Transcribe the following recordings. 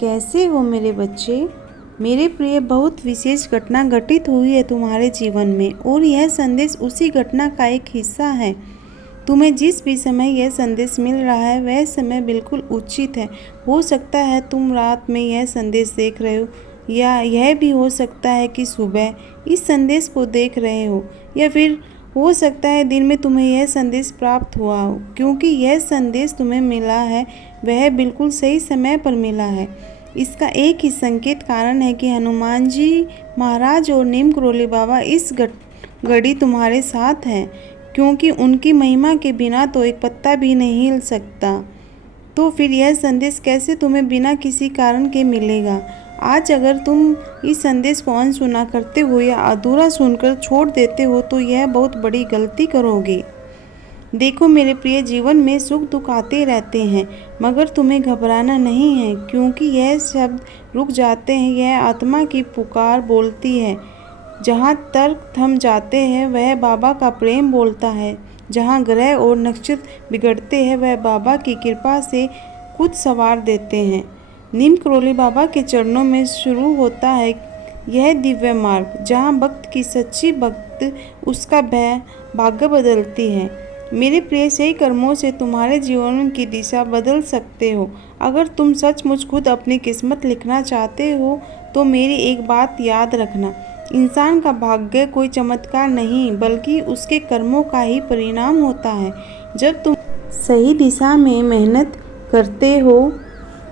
कैसे हो मेरे बच्चे। मेरे प्रिय, बहुत विशेष घटना घटित हुई है तुम्हारे जीवन में और यह संदेश उसी घटना का एक हिस्सा है। तुम्हें जिस भी समय यह संदेश मिल रहा है वह समय बिल्कुल उचित है। हो सकता है तुम रात में यह संदेश देख रहे हो, या यह भी हो सकता है कि सुबह इस संदेश को देख रहे हो, या फिर हो सकता है दिन में तुम्हें यह संदेश प्राप्त हुआ हो। क्योंकि यह संदेश तुम्हें मिला है वह बिल्कुल सही समय पर मिला है। इसका एक ही संकेत कारण है कि हनुमान जी महाराज और नीम करोली बाबा इस घड़ी तुम्हारे साथ हैं, क्योंकि उनकी महिमा के बिना तो एक पत्ता भी नहीं हिल सकता। तो फिर यह संदेश कैसे तुम्हें बिना किसी कारण के मिलेगा। आज अगर तुम इस संदेश को अनसुना करते हो या अधूरा सुनकर छोड़ देते हो तो यह बहुत बड़ी गलती करोगे। देखो मेरे प्रिय, जीवन में सुख दुख आते रहते हैं, मगर तुम्हें घबराना नहीं है, क्योंकि यह शब्द रुक जाते हैं। यह आत्मा की पुकार बोलती है। जहाँ तर्क थम जाते हैं वह बाबा का प्रेम बोलता है। जहाँ ग्रह और नक्षत्र बिगड़ते हैं वह बाबा की कृपा से खुद संवार देते हैं। नीम करोली बाबा के चरणों में शुरू होता है यह दिव्य मार्ग, जहाँ भक्त की सच्ची भक्त उसका भाग्य बदलती है। मेरे प्रिय, सही कर्मों से तुम्हारे जीवन की दिशा बदल सकते हो। अगर तुम सचमुच खुद अपनी किस्मत लिखना चाहते हो तो मेरी एक बात याद रखना, इंसान का भाग्य कोई चमत्कार नहीं बल्कि उसके कर्मों का ही परिणाम होता है। जब तुम सही दिशा में मेहनत करते हो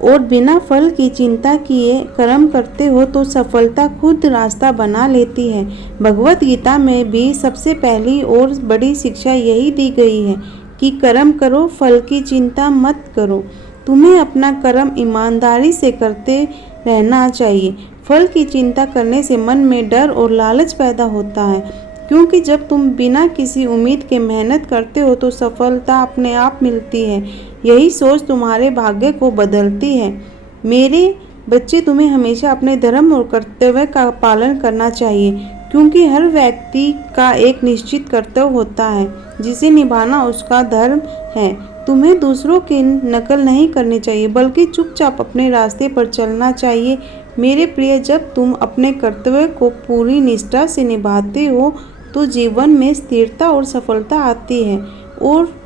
और बिना फल की चिंता किए कर्म करते हो तो सफलता खुद रास्ता बना लेती है। भगवत गीता में भी सबसे पहली और बड़ी शिक्षा यही दी गई है कि कर्म करो, फल की चिंता मत करो। तुम्हें अपना कर्म ईमानदारी से करते रहना चाहिए। फल की चिंता करने से मन में डर और लालच पैदा होता है, क्योंकि जब तुम बिना किसी उम्मीद के मेहनत करते हो तो सफलता अपने आप मिलती है। यही सोच तुम्हारे भाग्य को बदलती है। मेरे बच्चे, तुम्हें हमेशा अपने धर्म और कर्तव्य का पालन करना चाहिए, क्योंकि हर व्यक्ति का एक निश्चित कर्तव्य होता है जिसे निभाना उसका धर्म है। तुम्हें दूसरों की नकल नहीं करनी चाहिए बल्कि चुपचाप अपने रास्ते पर चलना चाहिए। मेरे प्रिय, जब तुम अपने कर्तव्य को पूरी निष्ठा से निभाते हो तो जीवन में स्थिरता और सफलता आती है, और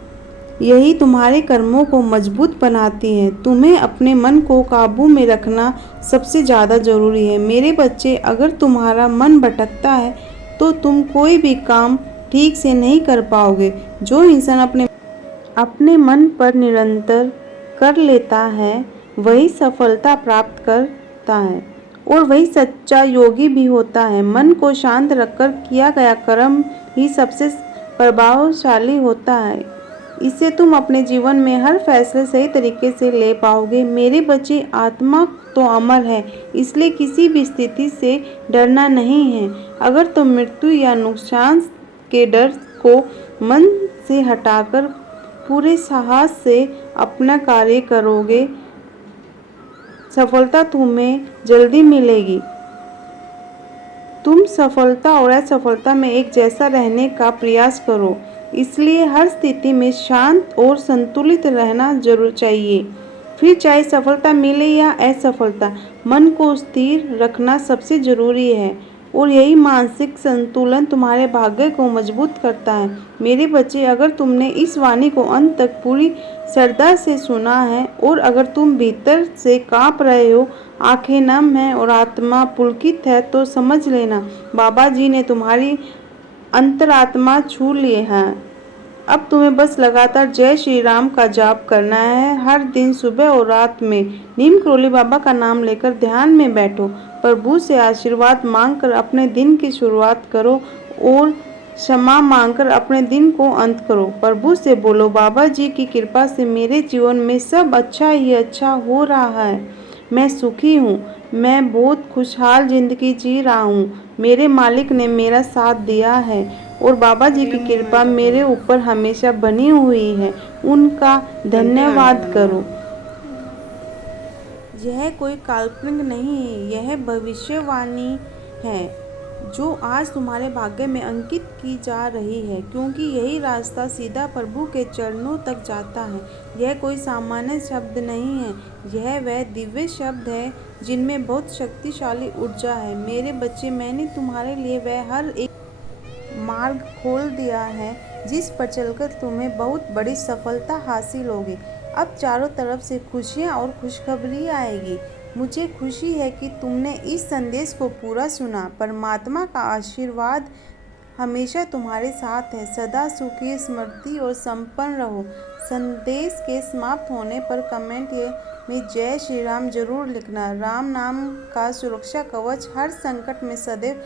यही तुम्हारे कर्मों को मजबूत बनाती है। तुम्हें अपने मन को काबू में रखना सबसे ज़्यादा ज़रूरी है। मेरे बच्चे, अगर तुम्हारा मन भटकता है तो तुम कोई भी काम ठीक से नहीं कर पाओगे। जो इंसान अपने मन पर निरंतर कर लेता है वही सफलता प्राप्त करता है, और वही सच्चा योगी भी होता है। मन को शांत रखकर किया गया कर्म ही सबसे प्रभावशाली होता है। इससे तुम अपने जीवन में हर फैसले सही तरीके से ले पाओगे। मेरे बच्चे, आत्मा तो अमर है, इसलिए किसी भी स्थिति से डरना नहीं है। अगर तुम मृत्यु या नुकसान के डर को मन से हटाकर पूरे साहस से अपना कार्य करोगे, सफलता तुम्हें जल्दी मिलेगी। तुम सफलता और असफलता में एक जैसा रहने का प्रयास करो, इसलिए हर स्थिति में शांत और संतुलित रहना जरूर चाहिए। फिर चाहे सफलता मिले या असफलता, मन को स्थिर रखना सबसे जरूरी है, और यही मानसिक संतुलन तुम्हारे भाग्य को मजबूत करता है। मेरे बच्चे, अगर तुमने इस वाणी को अंत तक पूरी श्रद्धा से सुना है और अगर तुम भीतर से कांप रहे हो, आंखें नम हैं और आत्मा पुलकित है, तो समझ लेना बाबा जी ने तुम्हारी अंतरात्मा छू लिए हैं। अब तुम्हें बस लगातार जय श्री राम का जाप करना है। हर दिन सुबह और रात में नीम करोली बाबा का नाम लेकर ध्यान में बैठो। प्रभु से आशीर्वाद मांगकर अपने दिन की शुरुआत करो और क्षमा मांगकर अपने दिन को अंत करो। प्रभु से बोलो, बाबा जी की कृपा से मेरे जीवन में सब अच्छा ही अच्छा हो रहा है। मैं सुखी हूँ, मैं बहुत खुशहाल जिंदगी जी रहा हूँ। मेरे मालिक ने मेरा साथ दिया है और बाबा जी की कृपा मेरे ऊपर हमेशा बनी हुई है। उनका धन्यवाद करो। यह कोई काल्पनिक नहीं है, यह भविष्यवाणी है। जो आज तुम्हारे भाग्य में अंकित की जा रही है, क्योंकि यही रास्ता सीधा प्रभु के चरणों तक जाता है। यह कोई सामान्य शब्द नहीं है, यह वह दिव्य शब्द है जिनमें बहुत शक्तिशाली ऊर्जा है। मेरे बच्चे, मैंने तुम्हारे लिए वह हर एक मार्ग खोल दिया है जिस पर चलकर तुम्हें बहुत बड़ी सफलता हासिल होगी। अब चारों तरफ से खुशियाँ और खुशखबरी आएगी। मुझे खुशी है कि तुमने इस संदेश को पूरा सुना। परमात्मा का आशीर्वाद हमेशा तुम्हारे साथ है। सदा सुखी, स्मृति और संपन्न रहो। संदेश के समाप्त होने पर कमेंट में जय श्री राम जरूर लिखना। राम नाम का सुरक्षा कवच हर संकट में सदैव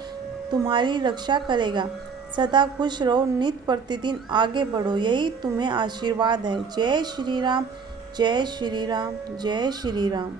तुम्हारी रक्षा करेगा। सदा खुश रहो, नित्य प्रतिदिन आगे बढ़ो, यही तुम्हें आशीर्वाद है। जय श्री राम, जय श्री राम, जय श्री राम।